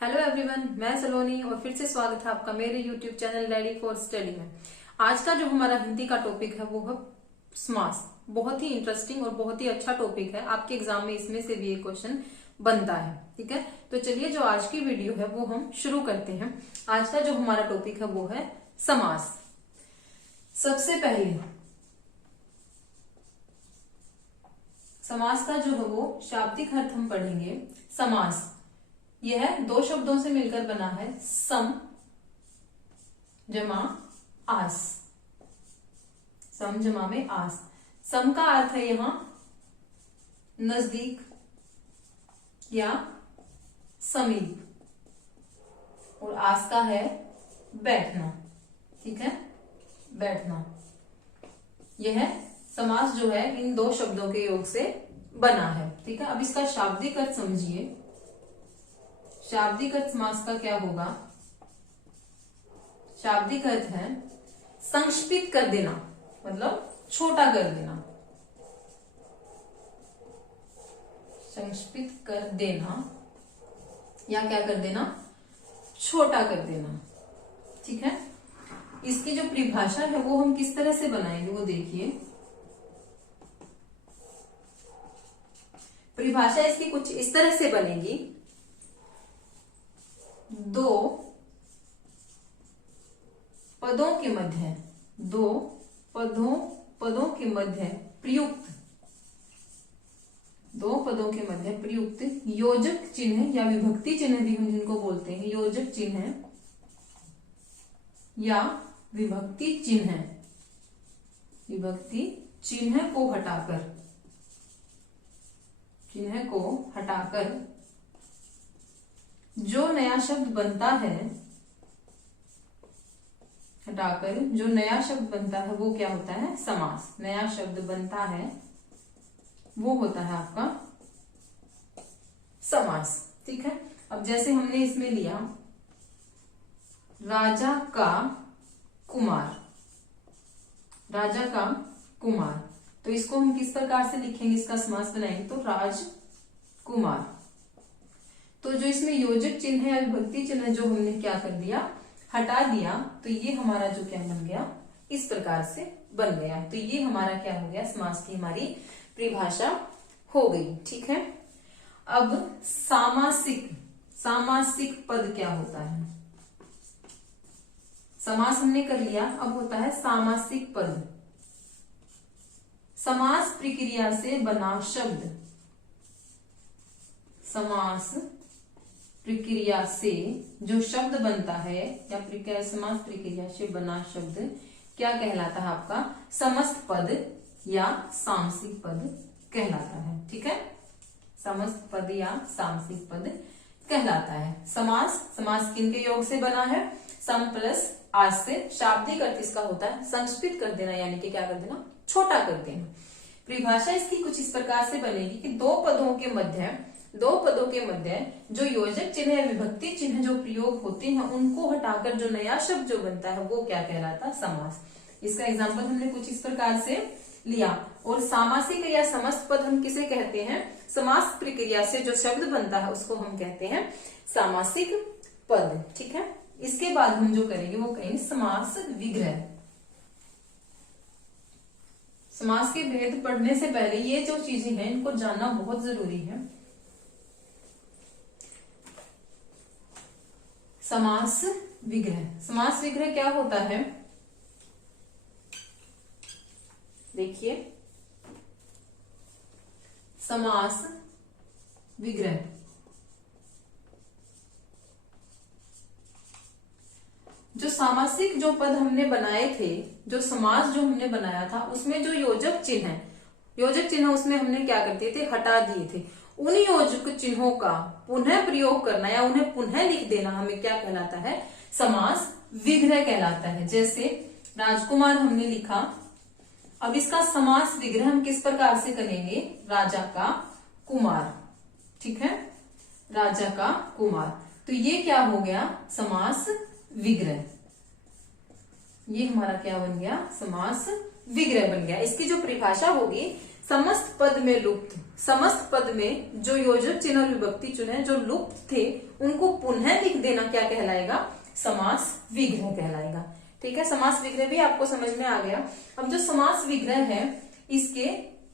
Hello everyone, मैं सलोनी और फिर से स्वागत है आपका मेरे YouTube channel ready for study में। आज का जो हमारा हिंदी का टॉपिक है वो है समास। बहुत ही इंटरेस्टिंग और बहुत ही अच्छा टॉपिक है। आपके एग्जाम में इसमें से भी एक क्वेश्चन बनता है। ठीक है, तो चलिए जो आज की वीडियो है वो हम शुरू करते हैं। आज का जो हमारा टॉपिक है वो है समास। सबसे पहले समास का जो है वो शाब्दिक अर्थ हम पढ़ेंगे। समास यह दो शब्दों से मिलकर बना है, सम जमा आस। सम जमा में आस। सम का अर्थ है यहां नजदीक या समीप, और आस का है बैठना। ठीक है, बैठना। यह समास जो है इन दो शब्दों के योग से बना है। ठीक है, अब इसका शाब्दिक अर्थ समझिए। शाब्दिक अर्थ समास का क्या होगा? शाब्दिक अर्थ है संक्षिप्त कर देना, मतलब छोटा कर देना। संक्षिप्त कर देना या क्या कर देना? छोटा कर देना। ठीक है, इसकी जो परिभाषा है वो हम किस तरह से बनाएंगे वो देखिए। परिभाषा इसकी कुछ इस तरह से बनेगी। दो पदों के मध्य, दो पदों के मध्य प्रयुक्त, दो पदों के मध्य प्रयुक्त योजक चिन्ह या विभक्ति चिन्ह भी हम जिनको बोलते हैं, योजक चिन्ह या विभक्ति चिन्ह, विभक्ति चिन्ह को हटाकर, चिन्ह को हटाकर जो नया शब्द बनता है, हटाकर जो नया शब्द बनता है वो क्या होता है? समास। नया शब्द बनता है वो होता है आपका समास। ठीक है, अब जैसे हमने इसमें लिया राजा का कुमार, राजा का कुमार, तो इसको हम किस प्रकार से लिखेंगे? इसका समास बनाएंगे तो राजकुमार। तो जो इसमें योजक चिन्ह है या विभक्ति चिन्ह जो हमने क्या कर दिया? हटा दिया। तो ये हमारा जो क्या बन गया? इस प्रकार से बन गया। तो ये हमारा क्या हो गया? समास की हमारी परिभाषा हो गई। ठीक है, अब सामासिक, सामासिक पद क्या होता है? समास हमने कर लिया, अब होता है सामासिक पद। समास प्रक्रिया से बना शब्द, समास प्रक्रिया से जो शब्द बनता है या प्रक्रिया, समास प्रक्रिया से बना शब्द क्या कहलाता है? आपका समस्त पद या सामसिक पद कहलाता है। ठीक है, समस्त पद या सामसिक पद कहलाता है। समास, समास किनके योग से बना है? सम प्लस आस से। शाब्दिक अर्थ इसका होता है संक्षिप्त कर देना, यानी कि क्या कर देना? छोटा कर देना। परिभाषा इसकी कुछ इस प्रकार से बनेगी कि दो पदों के मध्य, दो पदों के मध्य जो योजक चिन्ह या विभक्ति चिन्ह जो प्रयोग होते हैं उनको हटाकर जो नया शब्द जो बनता है वो क्या कहलाता है? समास। इसका एग्जांपल हमने कुछ इस प्रकार से लिया। और सामासिक या समस्त पद हम किसे कहते हैं? समास प्रक्रिया से जो शब्द बनता है उसको हम कहते हैं सामासिक पद। ठीक है, इसके बाद हम जो करेंगे वो कहेंगे समास विग्रह। समास के भेद पढ़ने से पहले ये जो चीजें हैं इनको जानना बहुत जरूरी है। समास विग्रह, समास विग्रह क्या होता है? देखिए, समास विग्रह जो सामासिक जो पद हमने बनाए थे, जो समास जो हमने बनाया था उसमें जो योजक चिन्ह है, योजक चिन्ह उसमें हमने क्या करते थे? हटा दिए थे। उन योजक चिन्हों का पुनः प्रयोग करना या उन्हें पुनः लिख देना हमें क्या कहलाता है? समास विग्रह कहलाता है। जैसे राजकुमार हमने लिखा, अब इसका समास विग्रह हम किस प्रकार से करेंगे? राजा का कुमार। ठीक है, राजा का कुमार। तो ये क्या हो गया? समास विग्रह। ये हमारा क्या बन गया? समास विग्रह बन गया। इसकी जो परिभाषा होगी, समस्त पद में लुप्त, समस्त पद में जो योजक चिन्ह और विभक्ति चिन्ह है जो लुप्त थे उनको पुनः लिख देना क्या कहलाएगा? समास विग्रह कहलाएगा। ठीक है, समास विग्रह भी आपको समझ में आ गया। अब जो समास विग्रह है इसके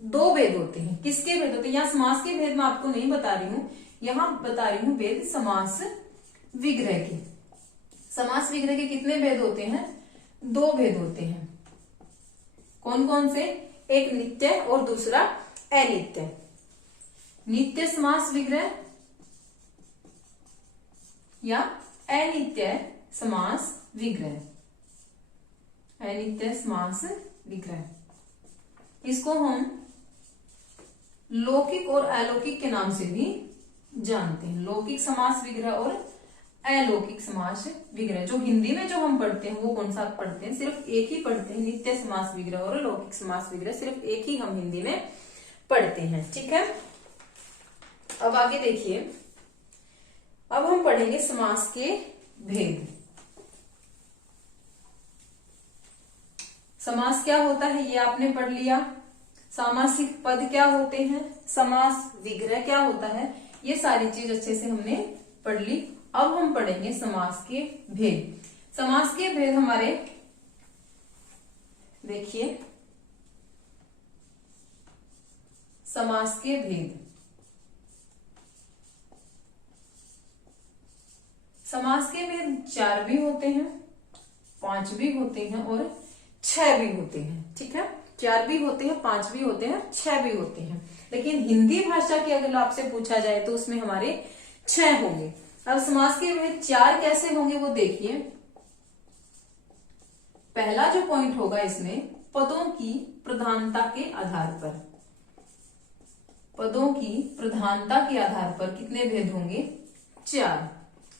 दो भेद होते हैं। किसके भेद होते हैं? यहाँ समास के भेद मैं आपको नहीं बता रही हूँ, यहाँ बता रही हूँ भेद समास विग्रह के। समास विग्रह के कितने भेद होते हैं? दो भेद होते हैं। कौन कौन से? एक नित्य और दूसरा अनित्य। नित्य समास विग्रह या अनित्य समास विग्रह, अनित्य समास विग्रह, इसको हम लौकिक और अलौकिक के नाम से भी जानते हैं। लौकिक समास विग्रह और अलौकिक समास विग्रह। जो हिंदी में जो हम पढ़ते हैं वो कौन सा पढ़ते हैं? सिर्फ एक ही पढ़ते हैं, नित्य समास विग्रह और लौकिक समास विग्रह, सिर्फ एक ही हम हिंदी में पढ़ते हैं। ठीक है, अब आगे देखिए, अब हम पढ़ेंगे समास के भेद। समास क्या होता है ये आपने पढ़ लिया। सामासिक पद क्या होते हैं, समास विग्रह क्या होता है, ये सारी चीज अच्छे से हमने पढ़ ली। अब हम पढ़ेंगे समास के भेद। समास के भेद हमारे देखिए, समास के भेद, समास के भेद 4 भी होते हैं, 5 भी होते हैं और 6 भी होते हैं। ठीक है, 4 भी होते हैं, 5 भी होते हैं, 6 भी होते हैं। लेकिन हिंदी भाषा की अगर आपसे पूछा जाए तो उसमें हमारे 6 होंगे। अब समास के भेद 4 कैसे होंगे वो देखिए। पहला जो पॉइंट होगा इसमें, पदों की प्रधानता के आधार पर, पदों की प्रधानता के आधार पर कितने भेद होंगे? 4।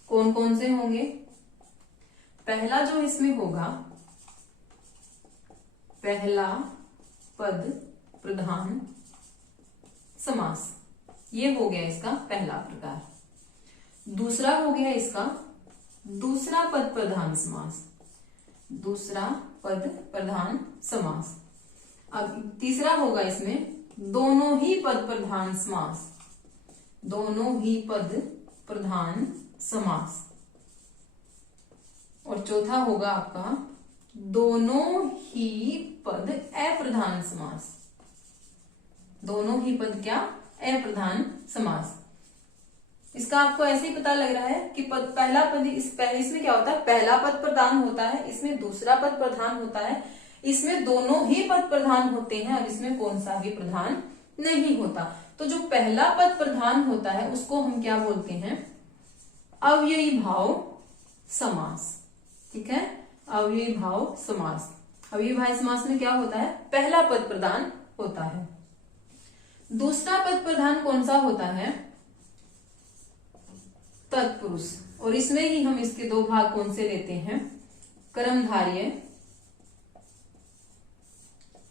कौन कौन से होंगे? पहला जो इसमें होगा, पहला पद प्रधान समास, ये हो गया इसका पहला प्रकार। दूसरा हो गया इसका दूसरा पद प्रधान समास, दूसरा पद प्रधान समास। अब तीसरा होगा इसमें दोनों ही पद प्रधान समास, दोनों ही पद प्रधान समास। और चौथा होगा आपका दोनों ही पद अप्रधान समास, दोनों ही पद क्या? अप्रधान समास। इसका आपको ऐसे ही पता लग रहा है कि पहला पद इसमें क्या होता है? पहला पद प्रधान होता है, इसमें दूसरा पद प्रधान होता है, इसमें दोनों ही पद प्रधान होते हैं और इसमें कौन सा भी प्रधान नहीं होता। तो जो पहला पद प्रधान होता है उसको हम क्या बोलते हैं? अव्ययी भाव समास। ठीक है, अव्ययी भाव समास। अव्ययी भाव समास में क्या होता है? पहला पद प्रधान होता है। दूसरा पद प्रधान कौन सा होता है? तत्पुरुष। और इसमें ही हम इसके दो भाग कौन से लेते हैं? कर्मधारय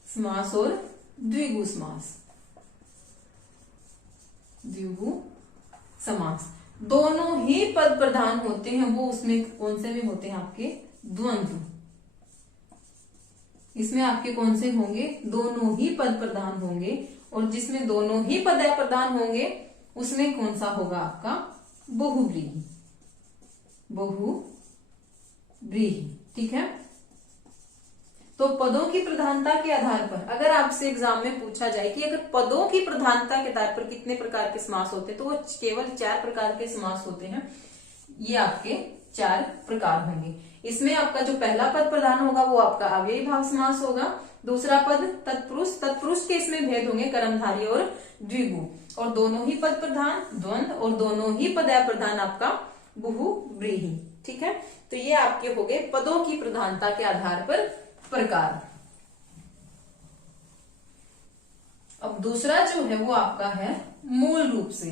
समास और द्विगु समास, द्विगु समास। दोनों ही पद प्रधान होते हैं, वो उसमें कौन से में होते हैं? आपके द्वंद्व। इसमें आपके कौन से होंगे? दोनों ही पद प्रधान होंगे। और जिसमें दोनों ही पद प्रधान होंगे उसमें कौन सा होगा? आपका बहुव्रीहि, बहुव्रीहि। ठीक है, तो पदों की प्रधानता के आधार पर अगर आपसे एग्जाम में पूछा जाए कि अगर पदों की प्रधानता के आधार पर कितने प्रकार के समास होते हैं, तो वो केवल 4 प्रकार के समास होते हैं। ये आपके 4 प्रकार होंगे। इसमें आपका जो पहला पद प्रधान होगा वो आपका अव्ययी भाव समास होगा। दूसरा पद तत्पुरुष, तत्पुरुष के इसमें भेद होंगे कर्मधारय और द्विगु। और दोनों ही पद प्रधान द्वंद्व, और दोनों ही पद अप्रधान आपका बहुव्रीहि। ठीक है, तो ये आपके हो गए पदों की प्रधानता के आधार पर प्रकार। अब दूसरा जो है वो आपका है मूल रूप से।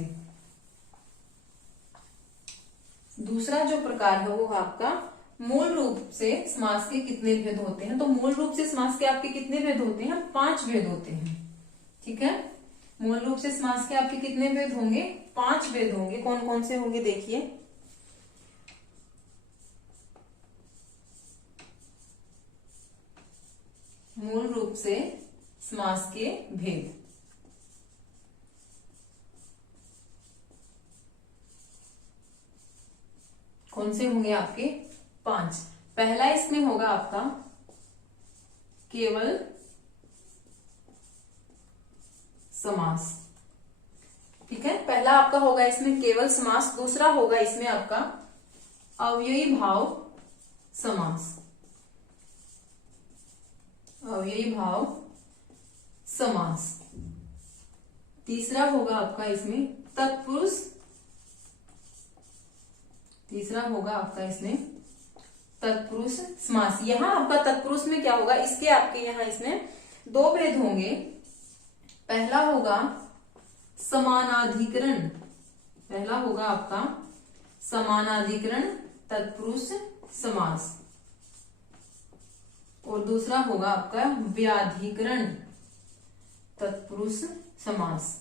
दूसरा जो प्रकार है वो आपका मूल रूप से समास के कितने भेद होते हैं? तो मूल रूप से समास के आपके कितने भेद होते हैं? 5 भेद होते हैं। ठीक है, मूल रूप से समास के आपके कितने भेद होंगे? 5 भेद होंगे। कौन कौन से होंगे देखिए। मूल रूप से समास के भेद, कौन से होंगे आपके 5। पहला इसमें होगा आपका केवल समास, ठीक है। पहला आपका होगा इसमें केवल समास, दूसरा होगा इसमें आपका अव्ययी भाव समास, अव्ययी भाव समास। तीसरा होगा आपका इसमें तत्पुरुष, तीसरा होगा आपका इसमें तत्पुरुष समास। यहां आपका तत्पुरुष में क्या होगा, इसके आपके यहां इसमें 2 भेद होंगे। पहला होगा समानाधिकरण, पहला होगा आपका समानाधिकरण तत्पुरुष समास, और दूसरा होगा आपका व्याधिकरण तत्पुरुष समास,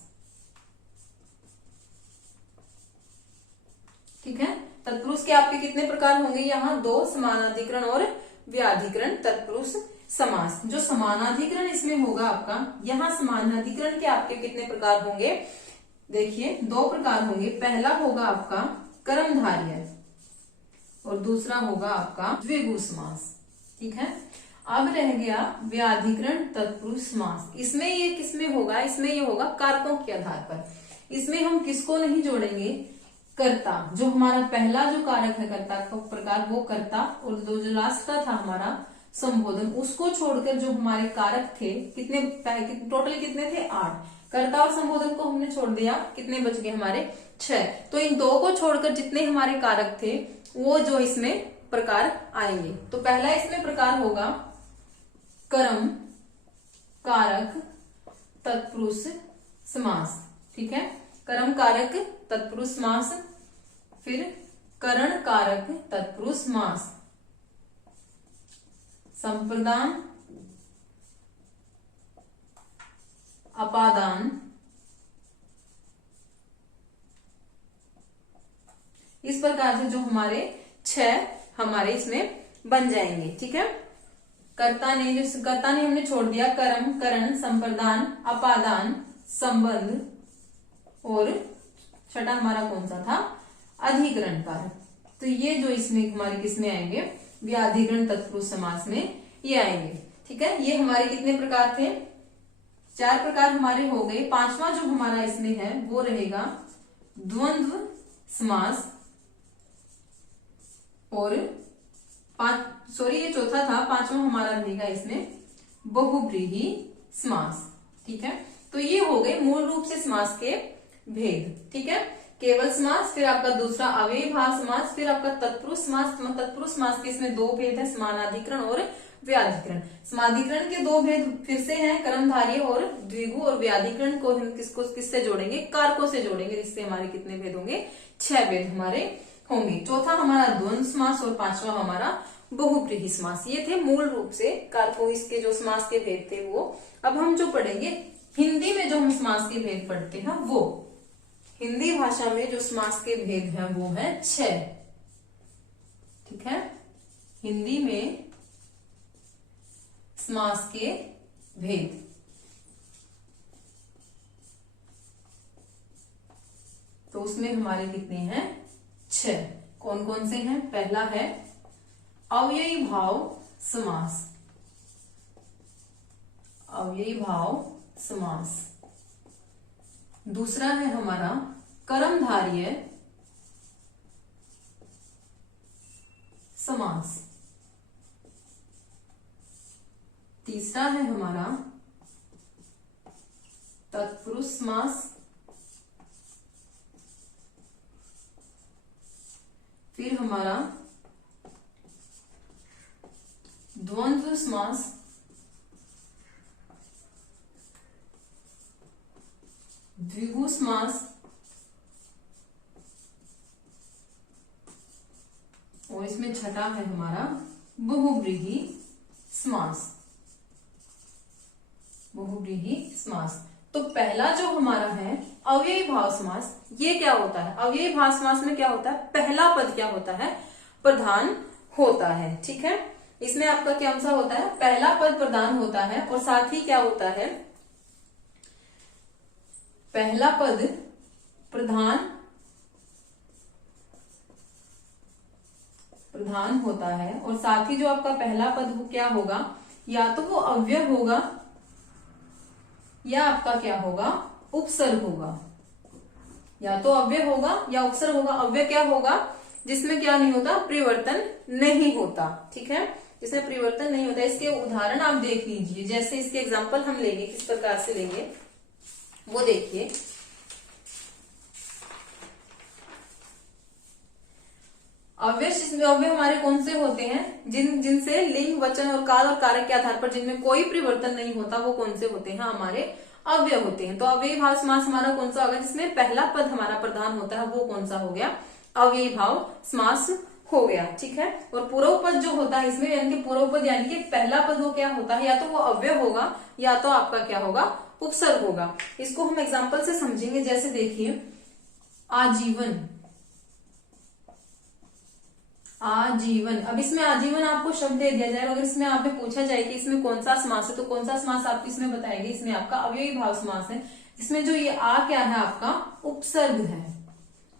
ठीक है। तत्पुरुष के आपके कितने प्रकार होंगे, यहाँ 2, समानाधिकरण और व्याधिकरण तत्पुरुष समास। जो समानाधिकरण इसमें होगा आपका, यहाँ समानाधिकरण के आपके कितने प्रकार होंगे, देखिए 2 प्रकार होंगे। पहला होगा आपका कर्मधारय और दूसरा होगा आपका द्विगु समास, ठीक है। अब रह गया व्याधिकरण तत्पुरुष समास। इसमें ये किसमें होगा, इसमें ये होगा कारकों के आधार पर। इसमें हम किसको नहीं जोड़ेंगे, कर्ता, जो हमारा पहला जो कारक है कर्ता का प्रकार वो कर्ता, और जो लास्ट का था हमारा संबोधन, उसको छोड़कर जो हमारे कारक थे कितने, टोटल कितने थे 8। कर्ता और संबोधन को हमने छोड़ दिया, कितने बच गए हमारे 6। तो इन 2 को छोड़कर जितने हमारे कारक थे वो जो इसमें प्रकार आएंगे। तो पहला इसमें प्रकार होगा कर्म कारक तत्पुरुष समास, ठीक है। कर्म कारक तत्पुरुष समास, फिर करण कारक तत्पुरुष समास, संप्रदान अपादान, इस प्रकार से जो हमारे 6 हमारे इसमें बन जाएंगे, ठीक है। कर्ता ने हमने छोड़ दिया, कर्म करण संप्रदान अपादान संबंध, और छठा हमारा कौन सा था, अधिकरण कारक। तो ये जो इसमें हमारे किसमें आएंगे, व्याधिकरण तत्पुरुष समास में ये आएंगे, ठीक है। ये हमारे कितने प्रकार थे, 4 प्रकार हमारे हो गए। 5वां जो हमारा इसमें है वो रहेगा द्वंद्व समास, और ये चौथा था, 5वां हमारा रहेगा इसमें बहुव्रीहि समास, ठीक है। तो ये हो गए मूल रूप से समास के भेद, ठीक है। केवल समास, फिर आपका दूसरा अव्ययी भाव समास, फिर आपका तत्पुरुष समास। तत्पुरुष समास के इसमें 2 भेद है, समानाधिकरण और व्याधिकरण। समाधिकरण के 2 भेद फिर से हैं, कर्मधारय और द्विगु, और व्याधिकरण को हम किससे जोड़ेंगे, कारकों से जोड़ेंगे, जिससे हमारे कितने भेद होंगे, 6 भेद हमारे होंगे। चौथा हमारा द्वंद्व समास और 5वां हमारा बहुव्रीहि समास। ये थे मूल रूप से कारकों इसके जो समास के भेद थे वो। अब हम जो पढ़ेंगे हिंदी में, जो हम समास के भेद पढ़ते हैं वो, हिंदी भाषा में जो समास के भेद हैं वो है 6, ठीक है। हिंदी में समास के भेद, तो उसमें हमारे कितने हैं, 6। कौन कौन से हैं, पहला है अव्ययी भाव समास, अव्ययी भाव समास। दूसरा है हमारा कर्मधारय समास। तीसरा है हमारा तत्पुरुष समास। फिर हमारा द्वंद्व समास, द्विगु समास, और इसमें छठा है हमारा बहुव्रीहि समास, बहुव्रीहि समास। तो पहला जो हमारा है अव्ययी भाव समास, ये क्या होता है, अव्ययी भाव समास में क्या होता है, पहला पद क्या होता है, प्रधान होता है, ठीक है। इसमें आपका क्या सा होता है, पहला पद प्रधान होता है, और साथ ही क्या होता है, पहला पद प्रधान प्रधान होता है और साथ ही जो आपका पहला पद वो क्या होगा, या तो वो अव्यय होगा या आपका क्या होगा, उपसर्ग होगा। या तो अव्यय होगा या उपसर्ग होगा। अव्यय क्या होगा, जिसमें क्या नहीं होता, परिवर्तन नहीं होता। ठीक है, जिसमें परिवर्तन नहीं होता। इसके उदाहरण आप देख लीजिए, जैसे इसके एग्जाम्पल हम लेंगे, किस प्रकार से लेंगे वो देखिए। अव्यय हमारे कौन से होते हैं, जिनसे लिंग, वचन और काल और कारक के आधार पर जिनमें कोई परिवर्तन नहीं होता, वो कौन से होते हैं, हमारे अव्यय होते हैं। तो अव्ययी भाव समास हमारा कौन सा होगा, जिसमें पहला पद हमारा प्रधान होता है, वो कौन सा हो गया, अव्ययी भाव समास हो गया। ठीक है, और पूर्व पद जो होता है इसमें, यानी कि पूर्व पद यानी कि पहला पद वो क्या होता है, या तो वो अव्यय होगा या तो आपका क्या होगा, उपसर्ग होगा। इसको हम एग्जाम्पल से समझेंगे। जैसे देखिए, आजीवन, आजीवन। अब इसमें आजीवन आपको शब्द दे दिया जाए, अगर इसमें आपसे पूछा जाए कि इसमें कौन सा समास है, तो कौन सा समास आप इसमें बताएंगे, इसमें आपका अव्ययी भाव समास है। इसमें जो ये आ क्या है, आपका उपसर्ग है।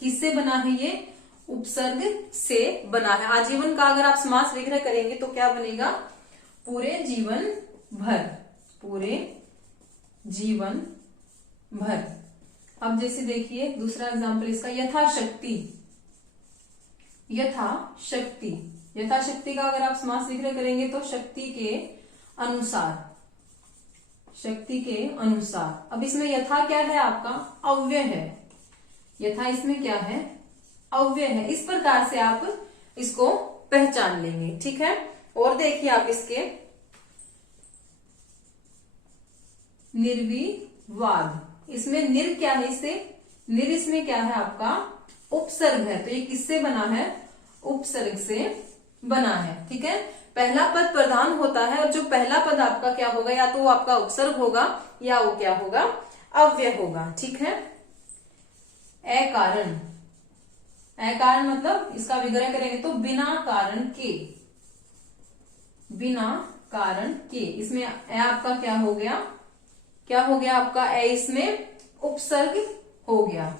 किससे बना है ये, उपसर्ग से बना है। आजीवन का अगर आप समास विग्रह करेंगे तो क्या बनेगा, पूरे जीवन भर, पूरे जीवन भर। अब जैसे देखिए दूसरा एग्जाम्पल इसका, यथाशक्ति, यथाशक्ति। यथाशक्ति का अगर आप समास विग्रह करेंगे तो शक्ति के अनुसार, शक्ति के अनुसार। अब इसमें यथा क्या है, आपका अव्यय है। यथा इसमें क्या है, अव्यय है। इस प्रकार से आप इसको पहचान लेंगे। ठीक है, और देखिए आप इसके निर्विवाद, इसमें निर क्या है, इससे निर इसमें क्या है, आपका उपसर्ग है। तो ये किससे बना है, उपसर्ग से बना है। ठीक है, पहला पद प्रधान होता है और जो पहला पद आपका क्या होगा, या तो वो आपका उपसर्ग होगा या वो क्या होगा, अव्यय होगा। ठीक है, अकारण, अकारण मतलब इसका विग्रह करेंगे तो बिना कारण के, बिना कारण के। इसमें आपका क्या हो गया, क्या हो गया आपका, इसमें उपसर्ग हो गया।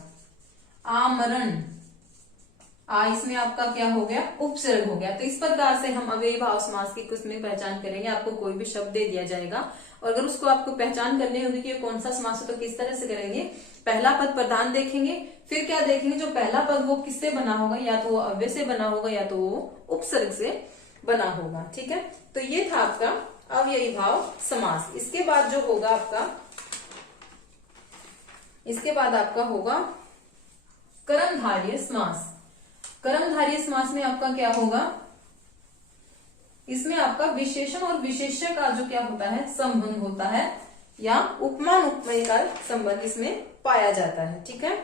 आमरण, इसमें आपका क्या हो गया, उपसर्ग हो गया। तो इस प्रकार से हम अव्ययी भाव समास की कुछ में पहचान करेंगे। आपको कोई भी शब्द दे दिया जाएगा और अगर उसको आपको पहचान करनी होगी कि कौन सा समास है, तो किस तरह से करेंगे, पहला पद प्रधान देखेंगे, फिर क्या देखेंगे, जो पहला पद वो किससे बना होगा, या तो वो अव्यय से बना होगा या तो वो उपसर्ग से बना होगा। ठीक है, तो ये था आपका अव्ययी भाव समास। इसके बाद जो होगा आपका, इसके बाद आपका होगा कर्मधारय समास। कर्मधारय समास में आपका क्या होगा, इसमें आपका विशेषण और विशेष्य का जो क्या होता है, संबंध होता है, या उपमान उपमेय का संबंध इसमें पाया जाता है। ठीक है,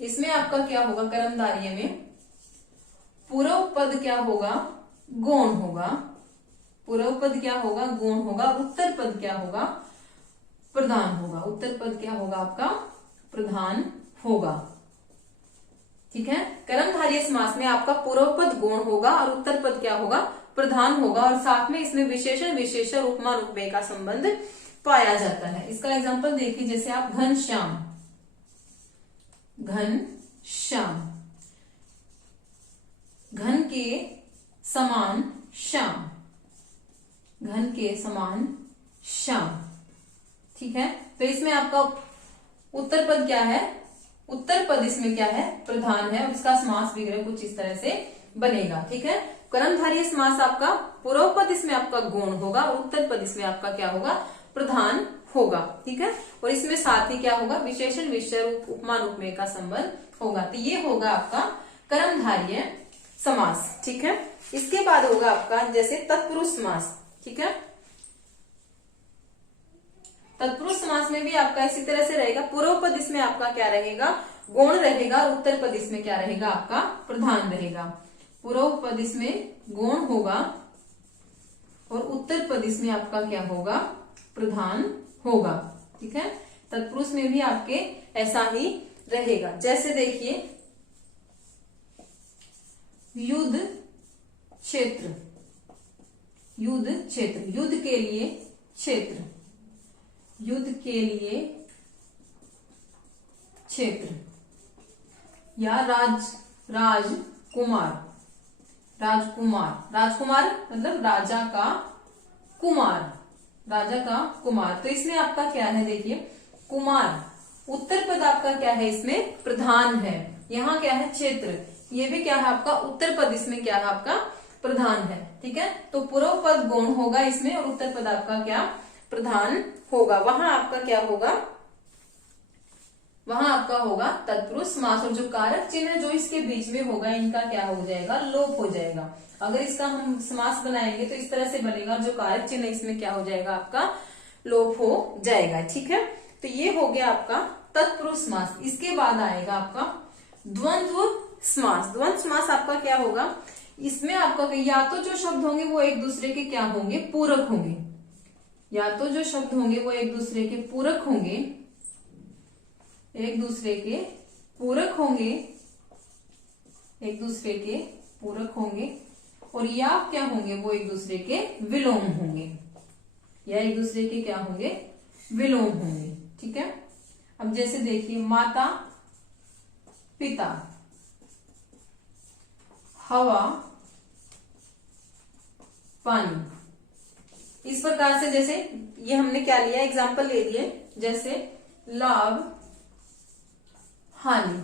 इसमें आपका क्या होगा, कर्मधारय में पूर्व पद क्या होगा, गौण होगा। पूर्व पद क्या होगा, गौण होगा। उत्तर पद क्या होगा, प्रधान होगा। उत्तर पद क्या होगा, आपका प्रधान होगा। ठीक है, कर्मधारय समास में आपका पूर्व पद गौण होगा और उत्तर पद क्या होगा, प्रधान होगा, और साथ में इसमें विशेषण विशेषण उपमान उपमेय का संबंध पाया जाता है। इसका एग्जांपल देखिए, जैसे आप घनश्याम, घनश्याम, घन के समान श्याम, घन के समान श्याम। ठीक है, तो इसमें आपका उत्तर पद क्या है, उत्तर पद इसमें क्या है, प्रधान है, और इसका समास विग्रह कुछ इस तरह से बनेगा। ठीक है, कर्मधारय समास आपका पूर्व पद इसमें आपका गौण होगा और उत्तर पद इसमें आपका क्या होगा, प्रधान होगा। ठीक है, और इसमें साथ ही क्या होगा, विशेषण विशेषण उपमान उपमेय का संबंध होगा। तो ये होगा आपका कर्मधारय समास। ठीक है, इसके बाद होगा आपका जैसे तत्पुरुष समास। ठीक है, तत्पुरुष समास में भी आपका इसी तरह से रहेगा। पूर्व पद इसमें आपका क्या रहेगा, गौण रहेगा, और उत्तर पद इसमें क्या रहेगा, आपका प्रधान रहेगा। पूर्व पद इसमें गौण होगा और उत्तर पद इसमें आपका क्या होगा, प्रधान होगा। ठीक है, तत्पुरुष में भी आपके ऐसा ही रहेगा। जैसे देखिए युद्ध क्षेत्र, युद्ध क्षेत्र, युद्ध के लिए क्षेत्र, युद्ध के लिए क्षेत्र, या राजकुमार, राजकुमार मतलब राजा का कुमार। तो इसमें आपका क्या है, देखिए कुमार, उत्तर पद आपका क्या है, इसमें प्रधान है। यहाँ क्या है, क्षेत्र, ये भी क्या है आपका उत्तर पद, इसमें क्या है आपका प्रधान है। ठीक है, तो पूर्व पद गौण होगा इसमें और उत्तर पद आपका क्या प्रधान होगा। वहां आपका क्या होगा, वहां आपका होगा तत्पुरुष समास, और जो कारक चिन्ह जो इसके बीच में होगा इनका क्या हो जाएगा, लोप हो जाएगा। अगर इसका हम समास बनाएंगे तो इस तरह से बनेगा, जो कारक चिन्ह इसमें क्या हो जाएगा आपका लोप हो जाएगा। ठीक है, तो ये हो गया आपका तत्पुरुष समास। इसके बाद आएगा आपका द्वंद्व समास। द्वंद्व समास आपका क्या होगा, इसमें आपका या तो जो शब्द होंगे वो एक दूसरे के क्या होंगे, पूरक होंगे, या तो जो शब्द होंगे वो एक दूसरे के पूरक होंगे, एक दूसरे के पूरक होंगे, एक दूसरे के पूरक होंगे, और या क्या होंगे, वो एक दूसरे के विलोम होंगे, या एक दूसरे के क्या होंगे, विलोम होंगे। ठीक है, अब जैसे देखिए माता पिता, हवा पानी, इस प्रकार से जैसे ये हमने क्या लिया, एग्जाम्पल ले लिए, जैसे लाभ हानि,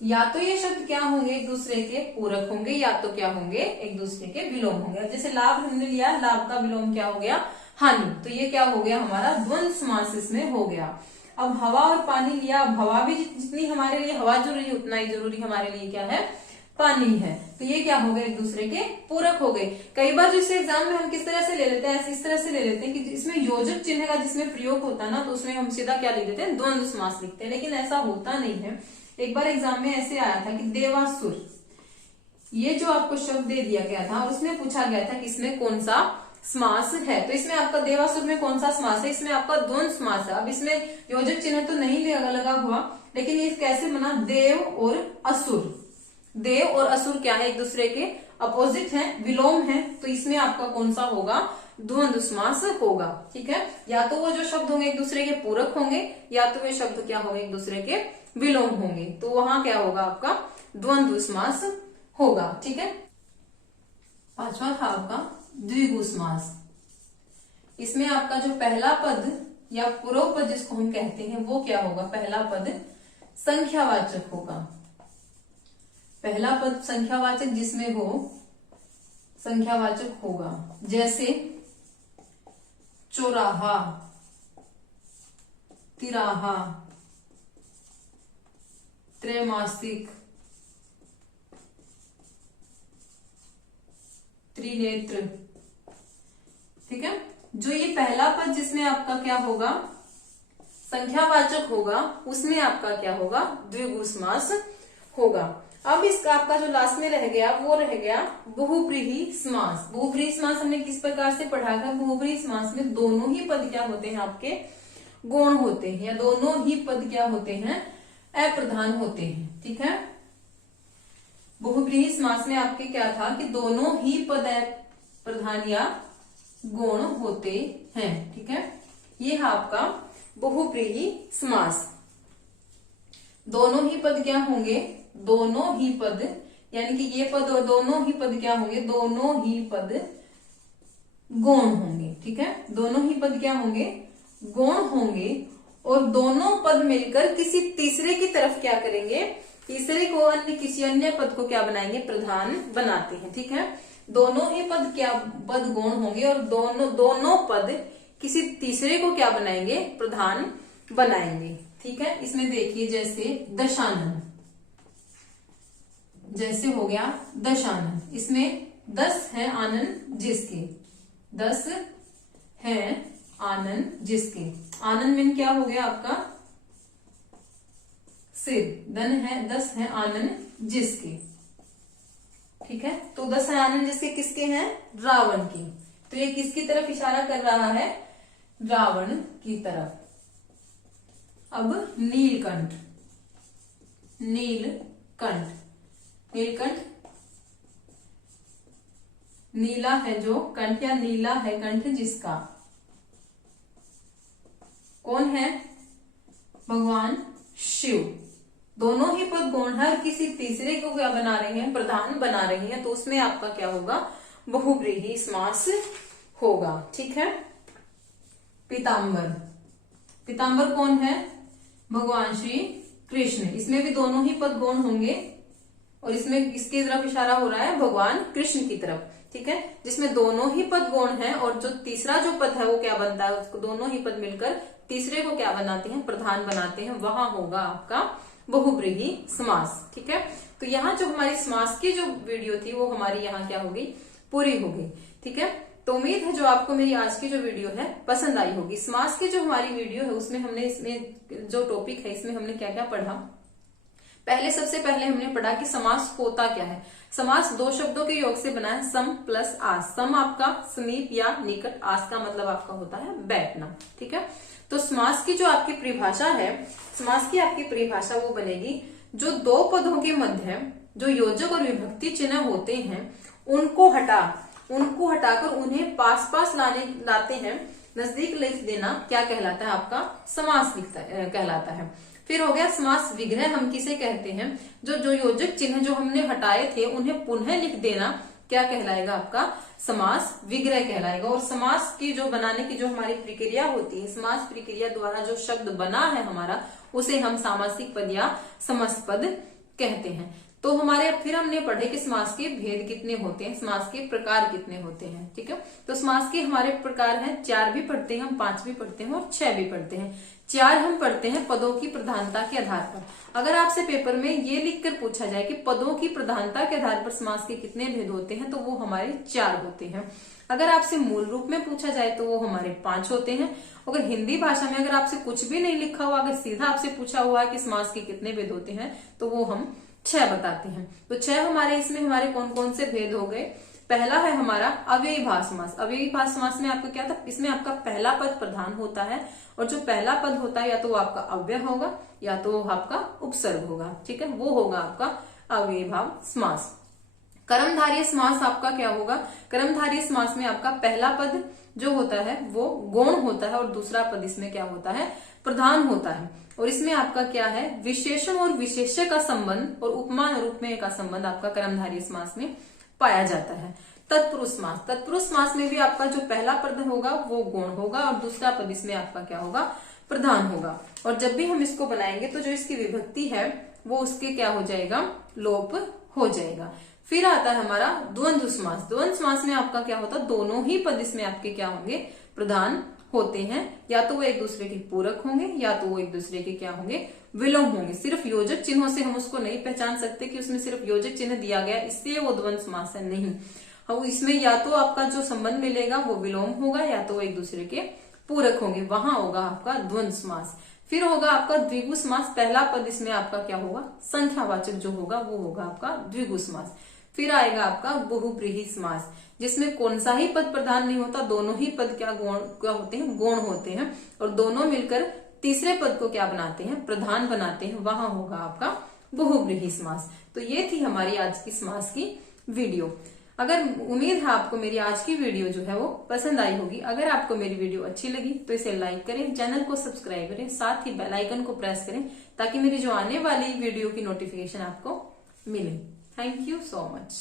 या तो ये शब्द क्या होंगे, एक दूसरे के पूरक होंगे, या तो क्या होंगे, एक दूसरे के विलोम होंगे। अब जैसे लाभ हमने लिया, लाभ का विलोम क्या हो गया, हानि, तो ये क्या हो गया हमारा द्वंद्व समास इसमें हो गया। अब हवा और पानी लिया, अब हवा भी जितनी हमारे लिए हवा जरूरी है उतना ही जरूरी हमारे लिए क्या है, पानी है, तो ये क्या हो गए, एक दूसरे के पूरक हो गए। कई बार जो इस एग्जाम में हम किस तरह से ले लेते हैं, इस तरह से ले लेते हैं कि इसमें योजक चिन्ह का जिसमें प्रयोग होता है ना, तो उसमें हम सीधा क्या लिख देते हैं, द्वंद्व समास लिखते हैं, लेकिन ऐसा होता नहीं है। एक बार एग्जाम में ऐसे आया था कि देवासुर, ये जो आपको शब्द दे दिया गया था और उसमें पूछा गया था कि इसमें कौन सा समास है, तो इसमें आपका देवासुर में कौन सा समास है, इसमें आपका द्वंद्व समास है। अब इसमें योजक चिन्ह तो नहीं लगा हुआ, लेकिन ये कैसे बना, देव और असुर, देव और असुर क्या है, एक दूसरे के अपोजिट हैं, विलोम है, तो इसमें आपका कौन सा होगा, द्वंद्व समास होगा। ठीक है, या तो वो जो शब्द होंगे एक दूसरे के पूरक होंगे, या तो वे शब्द क्या होंगे, एक दूसरे के विलोम होंगे, तो वहां क्या होगा आपका द्वंद्व समास होगा। ठीक है, पांचवा था आपका द्विगु समास। इसमें आपका जो पहला पद या पूर्व पद जिसको हम कहते हैं वो क्या होगा, पहला पद संख्यावाचक होगा, पहला पद संख्यावाचक जिसमें हो संख्यावाचक होगा, जैसे चौराहा, तिराहा, त्रैमासिक, त्रिनेत्र। ठीक है, जो ये पहला पद जिसमें आपका क्या होगा, संख्यावाचक होगा, उसमें आपका क्या होगा, द्विगु समास होगा। अब इसका आपका जो लास्ट में रह गया वो रह गया बहुव्रीहि समास। बहुव्रीहि समास हमने किस प्रकार से पढ़ा था, बहुव्रीहि समास में दोनों ही पद क्या होते हैं आपके गौण होते हैं, या दोनों ही पद क्या होते हैं, अप्रधान होते हैं। ठीक है, बहुव्रीहि समास में आपके क्या था कि दोनों ही पद प्रधान या गौण होते हैं। ठीक है, ये है आपका बहुव्रीहि समास। दोनों ही पद क्या होंगे, दोनों ही पद, यानी कि ये पद और दोनों ही पद क्या होंगे, दोनों ही पद गौण होंगे। ठीक है, दोनों ही पद क्या होंगे, गौण होंगे, और दोनों पद मिलकर किसी तीसरे की तरफ क्या करेंगे, तीसरे को अन्य किसी अन्य पद को क्या बनाएंगे, प्रधान बनाते हैं। ठीक है, दोनों ही पद क्या पद गौण होंगे, और दोनों पद किसी तीसरे को क्या बनाएंगे, प्रधान बनाएंगे। ठीक है, इसमें देखिए जैसे दशानन, जैसे हो गया दशानन, इसमें 10 है आनन जिसके, 10 है आनन जिसके, आनन मीन क्या हो गया आपका सिर, धन है 10 है आनन जिसके। ठीक है, तो 10 है आनन जिसके किसके हैं, रावण की, तो ये किसकी तरफ इशारा कर रहा है, रावण की तरफ। अब नीलकंठ, नीलकंठ, नीलकंठ नीला है जो कंठ, या नीला है कंठ जिसका, कौन है, भगवान शिव, दोनों ही पद गौण है और किसी तीसरे को क्या बना रही हैं, प्रधान बना रही हैं, तो उसमें आपका क्या होगा, बहुव्रीहि समास होगा। ठीक है। पीताम्बर, पीताम्बर कौन है, भगवान श्री कृष्ण, इसमें भी दोनों ही पद गौण होंगे और इसमें इसकी तरफ इशारा हो रहा है भगवान कृष्ण की तरफ। ठीक है, जिसमें दोनों ही पद गौण है और जो तीसरा जो पद है वो क्या बनता है, उसको दोनों ही पद मिलकर तीसरे को क्या बनाते हैं, प्रधान बनाते हैं, वहां होगा आपका बहुव्रीहि समास। ठीक है, तो यहाँ जो हमारी समास की जो वीडियो थी वो हमारी यहाँ क्या होगी, पूरी हो गई। ठीक है, तो उम्मीद है जो आपको मेरी आज की जो वीडियो है पसंद आई होगी। समास की जो हमारी वीडियो है उसमें हमने इसमें जो टॉपिक है इसमें हमने क्या क्या पढ़ा, सबसे पहले हमने पढ़ा कि समास होता क्या है। समास दो शब्दों के योग से बना है, सम प्लस आस। सम आपका समीप या निकट, आस का मतलब आपका होता है बैठना। ठीक है, तो समास की जो आपकी परिभाषा है, समास की आपकी परिभाषा वो बनेगी, जो दो पदों के मध्य जो योजक और विभक्ति चिन्ह होते हैं उनको हटाकर उन्हें पास पास लाते हैं, नजदीक लिख देना क्या कहलाता है, आपका समास कहलाता है। फिर हो गया समास विग्रह, हम किसे कहते हैं, जो योजक चिन्ह जो हमने हटाए थे उन्हें पुनः लिख देना क्या कहलाएगा, आपका समास विग्रह कहलाएगा। और समास की जो बनाने की जो हमारी प्रक्रिया होती है, समास प्रक्रिया द्वारा जो शब्द बना है हमारा, उसे हम सामासिक पद या समस्त पद कहते हैं। तो फिर हमने पढ़े कि समास के भेद कितने होते हैं, समास के प्रकार कितने होते हैं। ठीक है, तो समास के हमारे प्रकार हैं, 4 भी पढ़ते हैं हम, 5 भी पढ़ते हैं और 6 भी पढ़ते हैं। 4 हम पढ़ते हैं पदों की प्रधानता के आधार पर। अगर आपसे पेपर में ये लिखकर पूछा जाए कि पदों की प्रधानता के आधार पर समास के कितने भेद होते हैं, तो वो हमारे 4 होते हैं। अगर आपसे मूल रूप में पूछा जाए तो वो हमारे 5 होते हैं। अगर हिंदी भाषा में अगर आपसे कुछ भी नहीं लिखा हुआ, अगर सीधा आपसे पूछा हुआ है कि समास के कितने भेद होते हैं, तो वो हम 6 बताते हैं। तो 6 इसमें हमारे कौन कौन से भेद हो गए। पहला है हमारा अव्ययीभाव समास। अव्ययीभाव समास में आपका क्या था, इसमें आपका पहला पद प्रधान होता है और जो पहला पद होता है या तो वो आपका अव्यय होगा या तो आपका उपसर्ग होगा। ठीक है, वो होगा आपका अव्ययीभाव समास। कर्मधारय समास आपका क्या होगा, कर्मधारय समास में आपका पहला पद जो होता है वो गौण होता है और दूसरा पद इसमें क्या होता है, प्रधान होता है। और इसमें आपका क्या है, विशेषण और विशेष्य का संबंध और उपमान और उपमेय का संबंध आपका कर्मधारय समास में पाया जाता है। तत्पुरुष समास, तत्पुरुष समास में भी आपका जो पहला पद होगा वो गौण होगा और दूसरा पद इसमें आपका क्या होगा, प्रधान होगा। और जब भी हम इसको बनाएंगे तो जो इसकी विभक्ति है वो उसके क्या हो जाएगा, लोप हो जाएगा। फिर आता है हमारा द्वंद्व समास। द्वंद्व समास में आपका क्या होता है, दोनों ही पद इसमें आपके क्या होंगे, प्रधान होते हैं। या तो वो एक दूसरे के पूरक होंगे या तो वो एक दूसरे के क्या होंगे, विलोम होंगे। सिर्फ योजक चिन्हों से हम उसको नहीं पहचान सकते कि उसमें सिर्फ योजक चिन्ह दिया गया इसलिए वो द्वंद्व समास है, नहीं। अब इसमें या तो आपका जो संबंध मिलेगा वो विलोम होगा या तो वो एक दूसरे के पूरक होंगे, वहां होगा आपका द्वंद्व समास। फिर होगा आपका द्विगु समास। पहला पद इसमें आपका क्या होगा, संख्यावाचक जो होगा वो होगा आपका द्विगु समास। फिर आएगा आपका बहुव्रीहि समास, जिसमें कौन सा ही पद प्रधान नहीं होता, दोनों ही पद क्या होते हैं, गौण होते हैं और दोनों मिलकर तीसरे पद को क्या बनाते हैं, प्रधान बनाते हैं, वहां होगा आपका बहुव्रीहि समास। तो ये थी हमारी आज की समास की वीडियो। अगर उम्मीद है आपको मेरी आज की वीडियो जो है वो पसंद आई होगी। अगर आपको मेरी वीडियो अच्छी लगी तो इसे लाइक करें, चैनल को सब्सक्राइब करें, साथ ही बेल आइकन को प्रेस करें ताकि मेरी जो आने वाली वीडियो की नोटिफिकेशन आपको मिले। Thank you so much.